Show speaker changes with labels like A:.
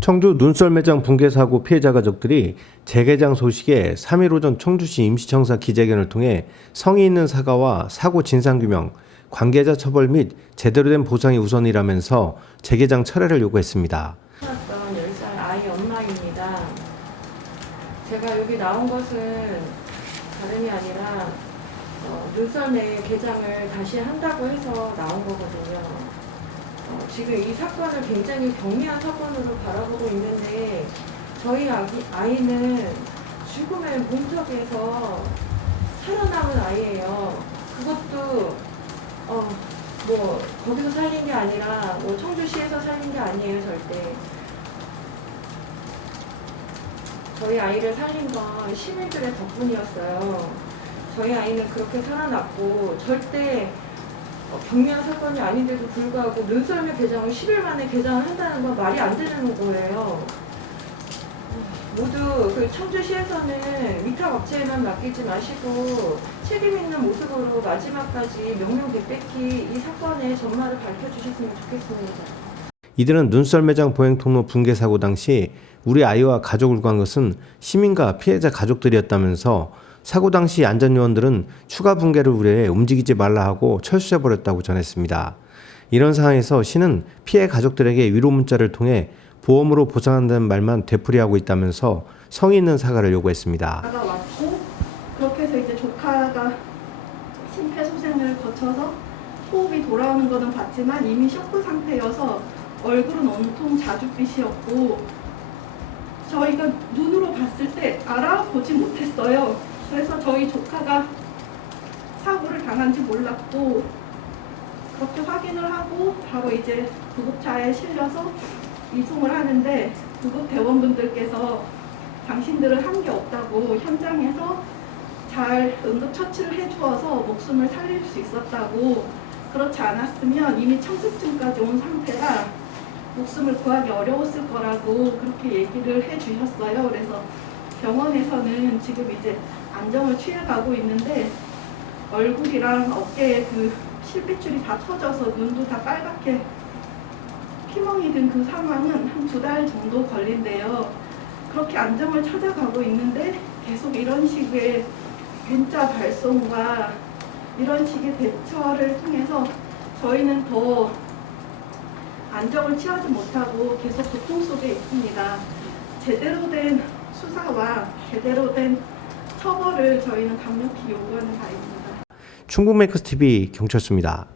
A: 청주 눈썰 매장 붕괴 사고 피해자 가족들이 재개장 소식에 3일 오전 청주시 임시청사 기자회견을 통해 성의 있는 사과와 사고 진상 규명, 관계자 처벌 및 제대로 된 보상이 우선이라면서 재개장 철회를 요구했습니다.
B: 살았던 10살 아이 엄마입니다. 제가 여기 나온 것은 다름이 아니라 어, 눈썰매 개장을 다시 한다고 해서 나온 거거든요. 어, 지금 이 사건을 굉장히 경미한 사건으로 바라보고 있는데 저희 아기, 아이는 죽음의 문턱에서 살아남은 아이예요. 그것도 어, 뭐 거기서 살린 게 아니라 뭐 청주시에서 살린 게 아니에요 절대. 저희 아이를 살린 건 시민들의 덕분이었어요. 저희 아이는 그렇게 살아났고 절대 어, 경미한 사건이 아닌데도 불구하고 눈썰매 개장을 10일 만에 개장을 한다는 건 말이 안 되는 거예요. 모두 그 청주시에서는 위탁 업체에만 맡기지 마시고 책임 있는 모습으로 마지막까지 명명백백히 이 사건의 전말을 밝혀주셨으면 좋겠습니다.
A: 이들은 눈썰 매장 보행 통로 붕괴 사고 당시 우리 아이와 가족을 구한 것은 시민과 피해자 가족들이었다면서 사고 당시 안전요원들은 추가 붕괴를 우려해 움직이지 말라 하고 철수해 버렸다고 전했습니다. 이런 상황에서 시는 피해 가족들에게 위로 문자를 통해 보험으로 보상한다는 말만 되풀이하고 있다면서 성의 있는 사과를 요구했습니다.
C: 조카가 왔고 그렇게 해서 이제 조카가 심폐소생을 거쳐서 호흡이 돌아오는 것은 봤지만 이미 쇼크 상태여서 얼굴은 온통 자줏빛이었고 저희가 눈으로 봤을 때 알아보지 못했어요. 그래서 저희 조카가 사고를 당한지 몰랐고 그렇게 확인을 하고 바로 이제 구급차에 실려서 이송을 하는데 구급 대원분들께서 당신들은 한 게 없다고 현장에서 잘 응급처치를 해주어서 목숨을 살릴 수 있었다고 그렇지 않았으면 이미 청습증까지 온 상태라 목숨을 구하기 어려웠을 거라고 그렇게 얘기를 해주셨어요. 그래서 병원에서는 지금 이제 안정을 취해가고 있는데 얼굴이랑 어깨에 그 실핏줄이 다 터져서 눈도 다 빨갛게 피멍이 든 그 상황은 한 두 달 정도 걸린대요. 그렇게 안정을 찾아가고 있는데 계속 이런 식의 문자 발송과 이런 식의 대처를 통해서 저희는 더 안정을 취하지 못하고 계속 고통 속에 있습니다. 제대로 된 수사와 제대로 된 처벌을 저희는 강력히 요구하는 바입니다.
A: 충북 메이커스 TV 경철수입니다.